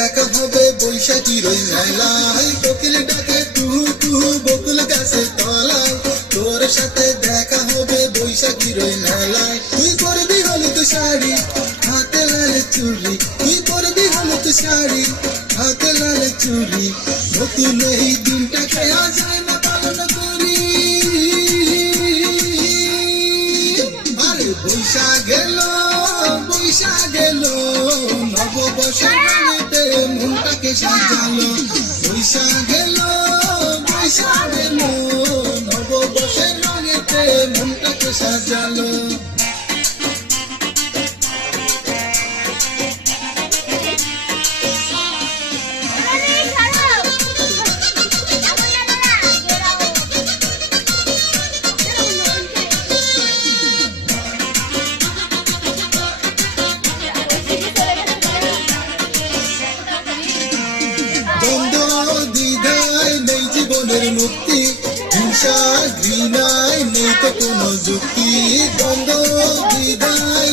দেখা হবে বৈশাখীর ওই মেলায়, কোকিল ডাকে কুহু কুহু বকুল গাছের তলায়, তোর সাথে দেখা হবে বৈশাখীর ওই মেলায়। তুই পরবি হলুদ শাড়ি হাতে লাল চুড়ি, তুই পরবি হলুদ শাড়ি হাতে লাল চুড়ি, নতুন এই দিনটাকে আজ না পালন করি। আরে বৈশাখ এলো বৈশাখ এলো, নববর্ষের গানেতে মনটাকে সাজালো। বৈশাখ এলো বৈশাখ এলো, নববর্ষের গানেতে মনটাকে সাজালো। দ্বন্দ্ব দ্বিধায় নেই জীবনের মুক্তি, হিংসা ঘৃণায় নেই তো কোনো যুক্তি। দ্বন্দ্ব দ্বিধায়